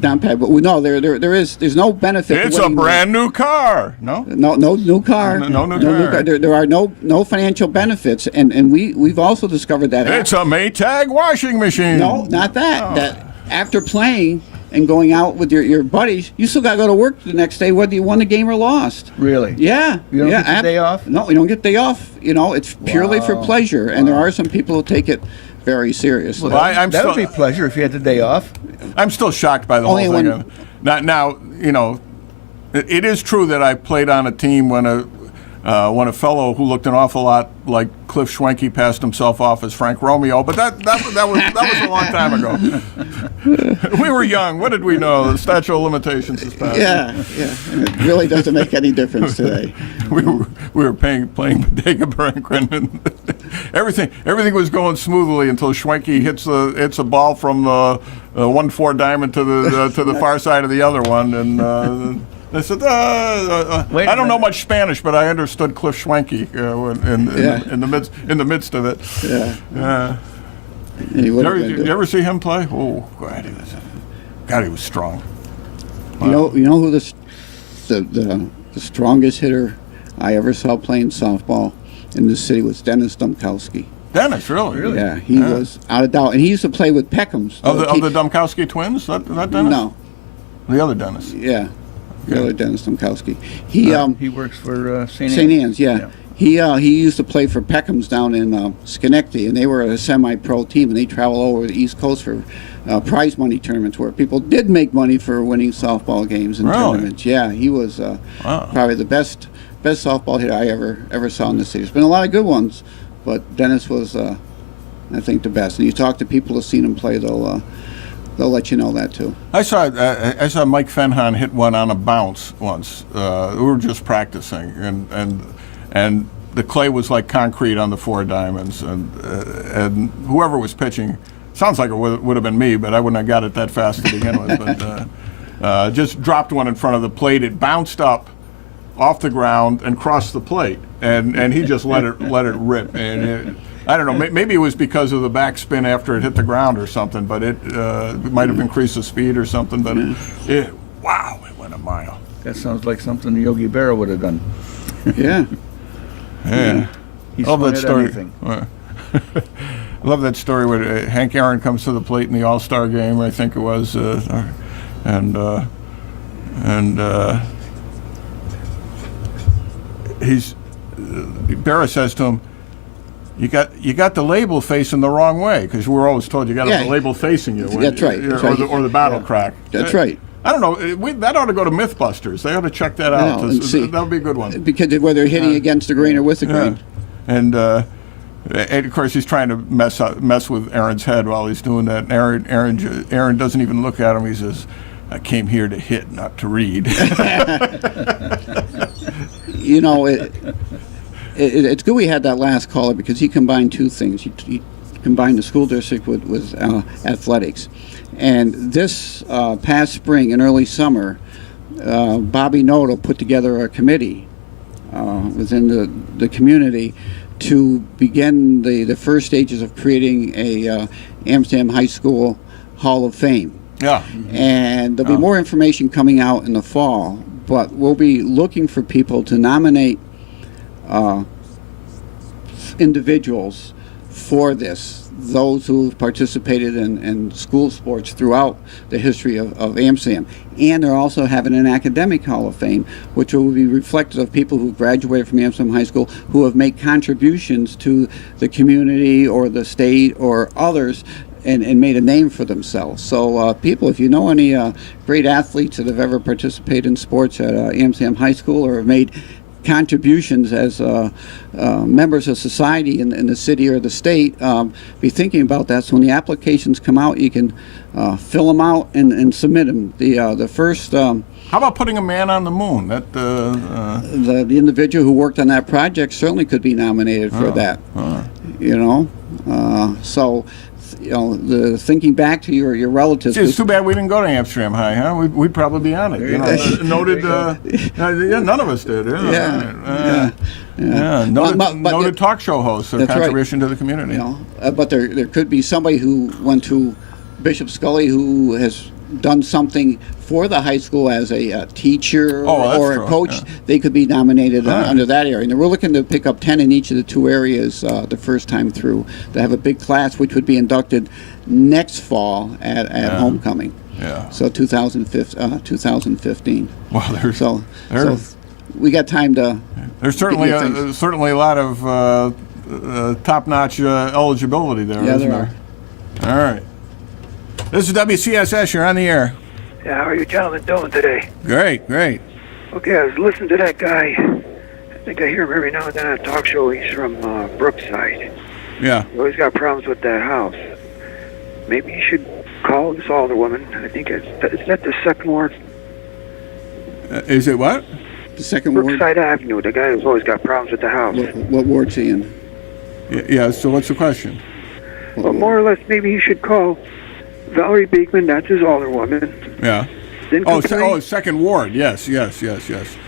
Don Pardo. But no, there's no benefit. It's a brand new car. No new car. No new car. There are no financial benefits, and we've also discovered that it's a Maytag washing machine. No, not that. Oh. That after playing and going out with your buddies, you still got to go to work the next day whether you won the game or lost. Really? Yeah. You don't get the day off? No, you don't get day off. It's purely for pleasure, and there are some people who take it very seriously. Well, that would be pleasure if you had the day off. I'm still shocked by the whole thing. Now, it is true that I played on a team when a fellow who looked an awful lot like Cliff Schwenke passed himself off as Frank Romeo, but that was a long time ago. We were young. What did we know? The statute of limitations is passed. Yeah. And it really doesn't make any difference today. we were playing Bodega Bergman, and everything was going smoothly until Schwenke hits a ball from the 1-4 diamond to the far side of the other one, and. I said, I don't know much Spanish, but I understood Cliff Schwenke in the midst of it. Yeah. You ever see him play? Oh, God, he was strong. Wow. You know who the strongest hitter I ever saw playing softball in this city was Dennis Domkowski. Dennis, really? Yeah, he was out of doubt, and he used to play with Peckhams. Of the Domkowski twins? That Dennis? No, the other Dennis. Yeah. The other Dennis Domkowski. He works for St. Anne's. Yeah. He used to play for Peckham's down in Schenectady, and they were a semi-pro team, and they travel over the East Coast for prize money tournaments where people did make money for winning softball games and tournaments. Yeah, he was probably the best softball hitter I ever saw in the city. There's been a lot of good ones, but Dennis was, I think, the best. And you talk to people who've seen him play, they'll let you know that too. I saw Mike Fenhan hit one on a bounce once. We were just practicing, and the clay was like concrete on the four diamonds, and whoever was pitching, sounds like it would have been me, but I wouldn't have got it that fast to begin with. But just dropped one in front of the plate. It bounced up off the ground and crossed the plate, and he just let it rip. And I don't know, maybe it was because of the backspin after it hit the ground or something, but it might have increased the speed or something. But it went a mile. That sounds like something Yogi Berra would have done. Yeah. Yeah. He Love that swung at story. anything. I love that story where Hank Aaron comes to the plate in the All-Star game, I think it was, and Berra says to him, "You got the label facing the wrong way," because we're always told you got the label facing you. That's right. Or the battle crack. That's right. I don't know. That ought to go to Mythbusters. They ought to check that out. That would be a good one. Because whether they're hitting against the grain or with the grain. And of course, he's trying to mess with Aaron's head while he's doing that. And Aaron doesn't even look at him. He says, "I came here to hit, not to read." You know, it's good we had that last caller because he combined two things. He combined the school district with athletics. And this past spring and early summer, Bobby Noto put together a committee within the community to begin the first stages of creating a Amsterdam High School Hall of Fame. Yeah. And there'll be more information coming out in the fall, but we'll be looking for people to nominate individuals for this, those who participated in school sports throughout the history of Amsterdam. And they're also having an academic Hall of Fame, which will be reflective of people who graduated from Amsterdam High School who have made contributions to the community or the state or others and made a name for themselves. So people, if you know any great athletes that have ever participated in sports at Amsterdam High School or have made contributions as members of society in the city or the state, be thinking about that. So when the applications come out, you can fill them out and submit them. The first. How about putting a man on the moon? That the individual who worked on that project certainly could be nominated for that. You know, so. You know, the thinking back to your relatives. It's too bad we didn't go to Amsterdam High, huh? We'd probably be on it. You know, noted. None of us did. Noted talk show hosts. Their contribution to the community. You know, but there could be somebody who went to Bishop Scully who has done something for the high school as a teacher or a coach. Yeah. They could be nominated under that area. And we're looking to pick up 10 in each of the two areas the first time through. They have a big class which would be inducted next fall at homecoming. Yeah. So 2015. Well, so we got time to. There's certainly a lot of top-notch eligibility there. Yeah, isn't there are. All right. This is WCSS. You're on the air. Yeah, how are you gentlemen doing today? Great. Okay, I was listening to that guy. I think I hear him every now and then on a talk show. He's from Brookside. Yeah. He always got problems with that house. Maybe you should call this alderwoman. I think is that the second ward? Is it what? The second ward? Brookside Avenue. The guy who's always got problems with the house. What ward's he in? Yeah, so what's the question? Well, more or less, maybe he should call Valerie Beekman, that's his alderwoman. Yeah. Then second ward. Yes.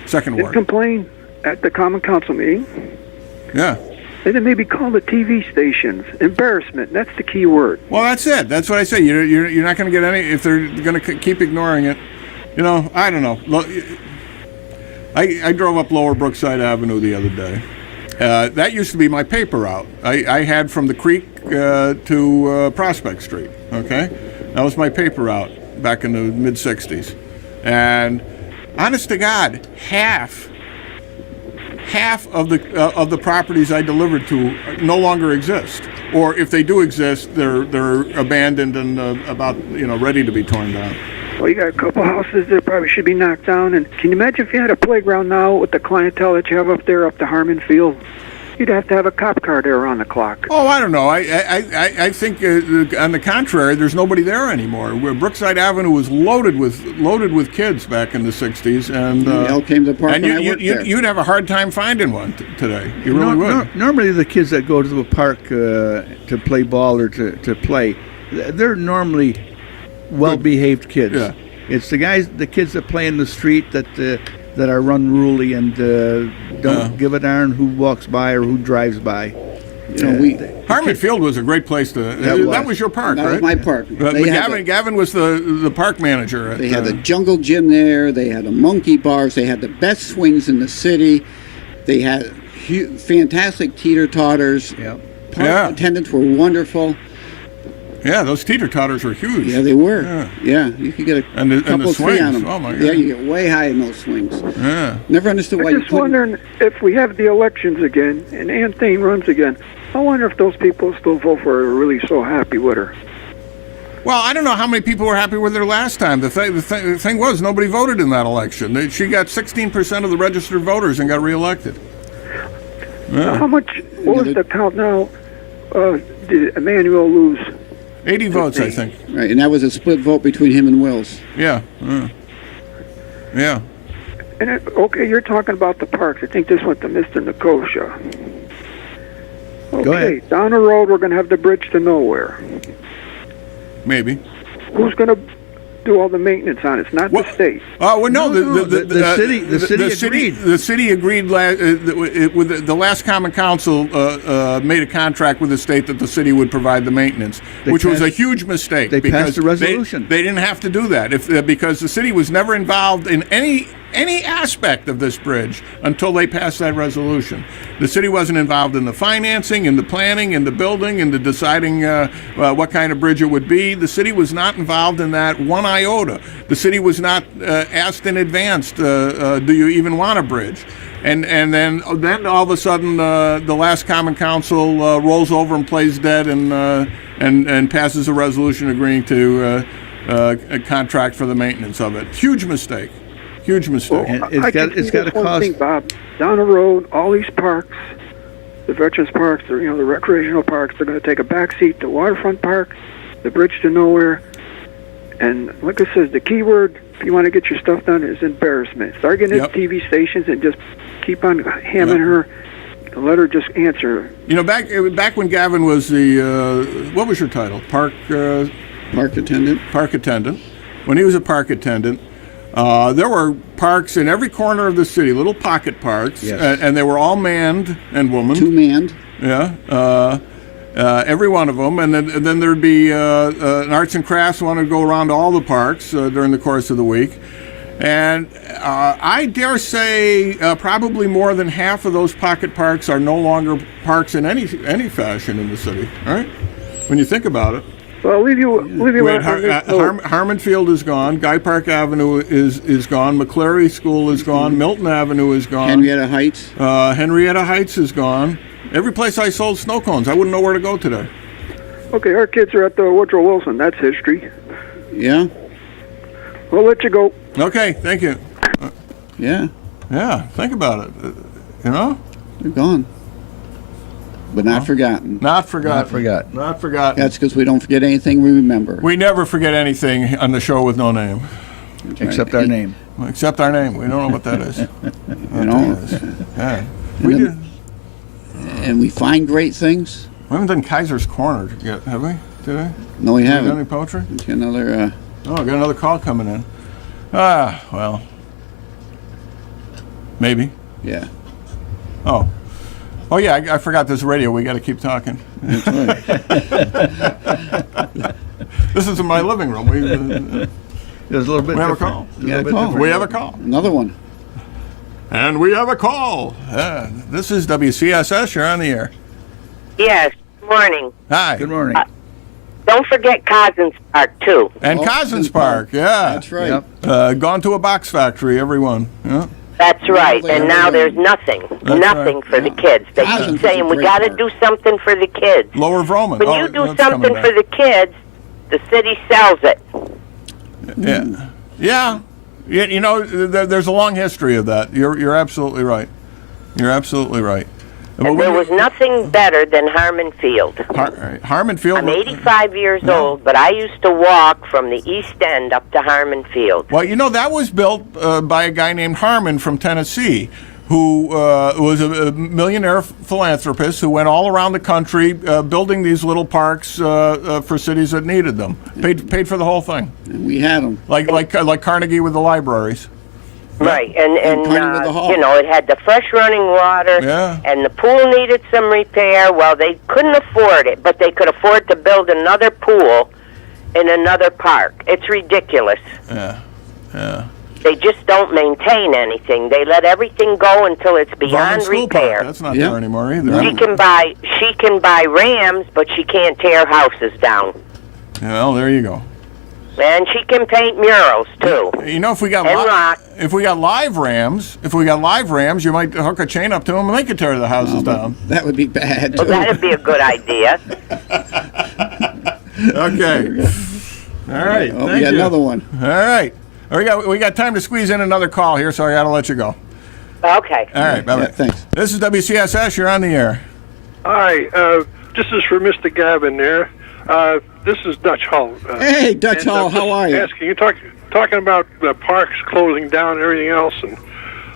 Second ward. Then complain at the Common Council meeting. Yeah. And then maybe call the TV stations. Embarrassment. That's the key word. Well, that's it. That's what I say. You're not going to get any if they're going to keep ignoring it. You know, I don't know. I drove up Lower Brookside Avenue the other day. That used to be my paper route. I had from the creek to Prospect Street. Okay. That was my paper route back in the mid-'60s. And honest to God, half half of the properties I delivered to no longer exist, or if they do exist, they're abandoned and about ready to be torn down. Well, you got a couple houses that probably should be knocked down. And can you imagine if you had a playground now with the clientele that you have up there, up the Harmon Field? You'd have to have a cop car there around the clock. Oh, I don't know. I think on the contrary, there's nobody there anymore. Brookside Avenue was loaded with kids back in the '60s, and they all came to the park. And you'd have a hard time finding one today. You really would. Normally, the kids that go to the park to play ball or to play, they're normally well-behaved kids. Yeah. It's the kids that play in the street that are unruly and don't give a darn who walks by or who drives by. Harmon Field was a great place to. That was your park, that right? was my park. Gavin was the park manager. They had the jungle gym there. They had the monkey bars. They had the best swings in the city. They had fantastic teeter-totters. Park attendants were wonderful. Yeah, those teeter-totters were huge. Yeah, they were. Yeah, you could get a couple of swings. three on them. Oh, my God. Yeah, you get way high in those swings. Yeah. Never understood why I'm just wondering if we have the elections again and Ann Thane runs again, I wonder if those people still vote for her are really so happy with her. Well, I don't know how many people were happy with her last time. The thing was, nobody voted in that election. She got 16% of the registered voters and got reelected. Yeah. How much, what was the count now? Did Emmanuel lose? 80 votes, I think. Right, and that was a split vote between him and Wills. Yeah. Yeah. And okay, you're talking about the parks. I think this went to Mr. Nicosia. Okay, Go ahead. Down the road, we're going to have the bridge to nowhere. Maybe. Who's going to do all the maintenance on it? It's not the state. Oh, well, no. The city agreed. The city agreed with the last Common Council made a contract with the state that the city would provide the maintenance, which was a huge mistake. They because passed a resolution. They didn't have to do that because the city was never involved in any aspect of this bridge until they passed that resolution. The city wasn't involved in the financing, in the planning, in the building, in the deciding what kind of bridge it would be. The city was not involved in that one iota. The city was not asked in advance, do you even want a bridge? And then all of a sudden the last Common Council rolls over and plays dead and passes a resolution agreeing to a contract for the maintenance of it. Huge mistake. Huge mistake. And it's got to cost. Thing, Bob, down the road, all these parks, the veterans parks, the recreational parks, they're going to take a back seat. The waterfront park, the bridge to nowhere, and like I said, the key word if you want to get your stuff done is embarrassment. Start getting at TV stations and just keep on hammering her. Let her just answer. Back when Gavin was the what was your title? Park attendant. Park attendant. When he was a park attendant. There were parks in every corner of the city, little pocket parks, and they were all manned and woman. Two manned. Yeah, every one of them. And then there'd be an arts and crafts one would go around to all the parks during the course of the week. And I dare say probably more than half of those pocket parks are no longer parks in any fashion in the city, right? When you think about it. Well, I'll leave you Harmon Field is gone. Guy Park Avenue is gone. McCleary School is gone. Milton Avenue is gone. Henrietta Heights. Henrietta Heights is gone. Every place I sold snow cones, I wouldn't know where to go today. Okay, our kids are at the Woodrow Wilson. That's history. Yeah. We'll let you go. Okay, thank you. Yeah. Yeah, think about it. They're gone. But not forgotten. Not forgotten. Not forgotten. Not forgotten. That's because we don't forget anything we remember. We never forget anything on the show with no name. Except our name. Except our name. We don't know what that is. Yeah. We do. And we find great things. We haven't done Kaiser's Corner yet, have we? Today? No, we haven't. Got any poetry? Let's get another... got another call coming in. Well. Maybe. Yeah. Oh, yeah, I forgot this radio. We got to keep talking. That's right. This is in my living room. There's a little bit. We have a call. We have a call. Another one. And we have a call. This is WCSS. You're on the air. Yes. Morning. Hi. Good morning. Don't forget Cousins Park, too. And Cousins Park, yeah. That's right. Yep. Gone to a box factory, everyone. Yeah. That's right. they And are now doing. there's nothing That's right, for the yeah. kids. They Cousins keep is a saying we great got to park. do something for the kids. Lower Vroman. When you do something for the kids, the city sells it. Yeah. You know, there's a long history of that. You're absolutely right. You're absolutely right. And there was nothing better than Harmon Field. Harmon Field. I'm 85 years old, but I used to walk from the East End up to Harmon Field. Well, you know, that was built by a guy named Harmon from Tennessee, who was a millionaire philanthropist who went all around the country building these little parks for cities that needed them. Paid for the whole thing. And we had them. Like Carnegie with the libraries. Right, and Carnegie with the Hall. you know, it had the fresh running water, and the pool needed some repair. Well, they couldn't afford it, but they could afford to build another pool in another park. It's ridiculous. Yeah. They just don't maintain anything. They let everything go until it's beyond School repair. Park. That's not there anymore either. She can buy rams, but she can't tear houses down. Well, there you go. And she can paint murals too. You know, if we got live rams, you might hook a chain up to them and they could tear the houses down. That would be bad. Well, that'd be a good idea. Okay. All right. Oh, Thank we got you. another one. All right. We got time to squeeze in another call here, so I got to let you go. Okay. All right. Bye-bye. Yeah, thanks. This is WCSS. You're on the air. Hi, this is for Mr. Gavin there. This is Dutch Hall. Hey, Dutch Hall, how are you? Asking you talking about the parks closing down and everything else, and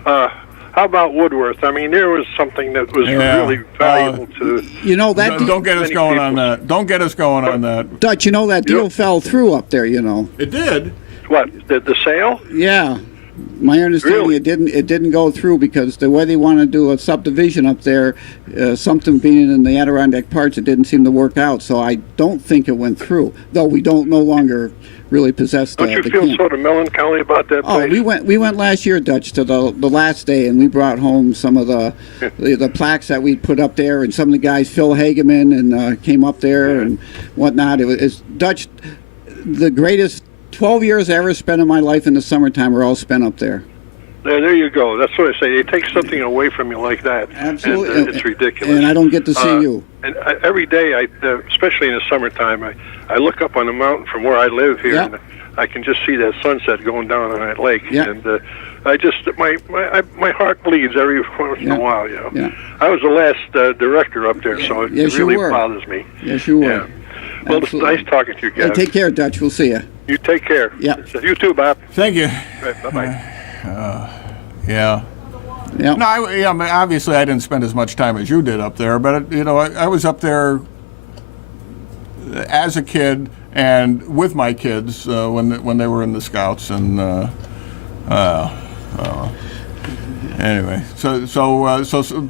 how about Woodworth? I mean, there was something that was really valuable to. You know that. Don't get us going on that. Don't get us going on that. Dutch, you know that deal fell through up there. You know. It did. What the sale? Yeah. My understanding, Really? it didn't go through because the way they want to do a subdivision up there, something being in the Adirondack parts, it didn't seem to work out. So I don't think it went through. Though we don't no longer really possess the. Don't you the feel camp. sort of melancholy about that Oh, place? we went last year, Dutch, to the last day, and we brought home some of the plaques that we put up there, and some of the guys, Phil Hageman, and came up there and whatnot. It's Dutch, the greatest 12 years I ever spent in my life in the summertime were all spent up there. There you go. That's what I say. They take something away from you like that. Absolutely. And, it's ridiculous. And I don't get to see you. And every day, especially in the summertime, I look up on the mountain from where I live here, Yeah. and I can just see that sunset going down on that lake. Yeah. And I just my heart bleeds every once in a while. You know. Yeah. I was the last director up there, so it Yes, you really were. bothers me. Yes, you were. Yeah. Well, it's Absolutely. nice talking to you guys. Hey, take care, Dutch. We'll see you. You take care. Yeah. You too, Bob. Thank you. Right, bye-bye. Yeah. Yeah. No, obviously I didn't spend as much time as you did up there, but I was up there as a kid and with my kids when they were in the Scouts, and anyway, so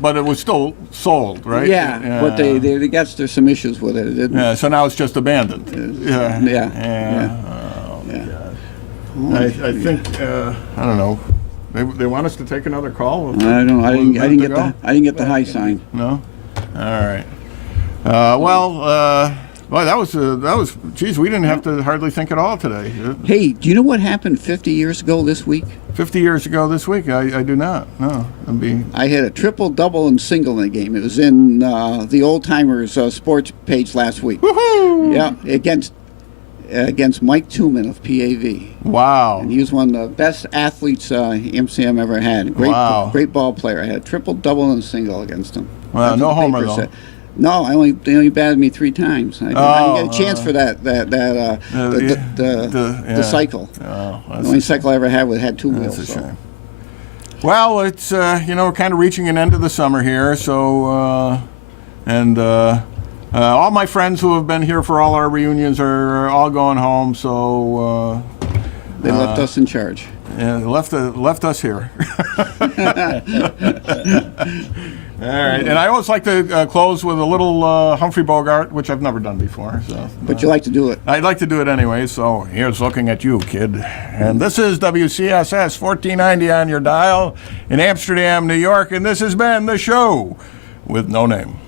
but it was still sold, right? Yeah, but they got there's some issues with it. It didn't. Yeah, so now it's just abandoned. Yeah. Oh my God. I think I don't know. They want us to take another call. I don't know. I didn't get the high sign. No. All right. Well, that was. Geez, we didn't have to hardly think at all today. Hey, do you know what happened 50 years ago this week? 50 years ago this week, I do not. No, I had a triple, double, and single in the game. It was in the Old Timers sports page last week. Woohoo! Yeah, against Mike Tooman of PAV. Wow. And he was one of the best athletes MCM ever had. Great ball player. I had a triple, double, and single against him. Well, That's no what the homer paper though. said. No, they only batted me 3 times. I didn't get a chance for the cycle. Oh, The only cycle I ever had 2 wheels. That's a shame. Well, it's we're kind of reaching an end of the summer here, so all my friends who have been here for all our reunions are all going home. So they left us in charge. And left us here. All right, and I always like to close with a little Humphrey Bogart, which I've never done before. So, but you like to do it. I'd like to do it anyway, so here's looking at you, kid. And this is WCSS 1490 on your dial in Amsterdam, New York, and this has been the show with no name.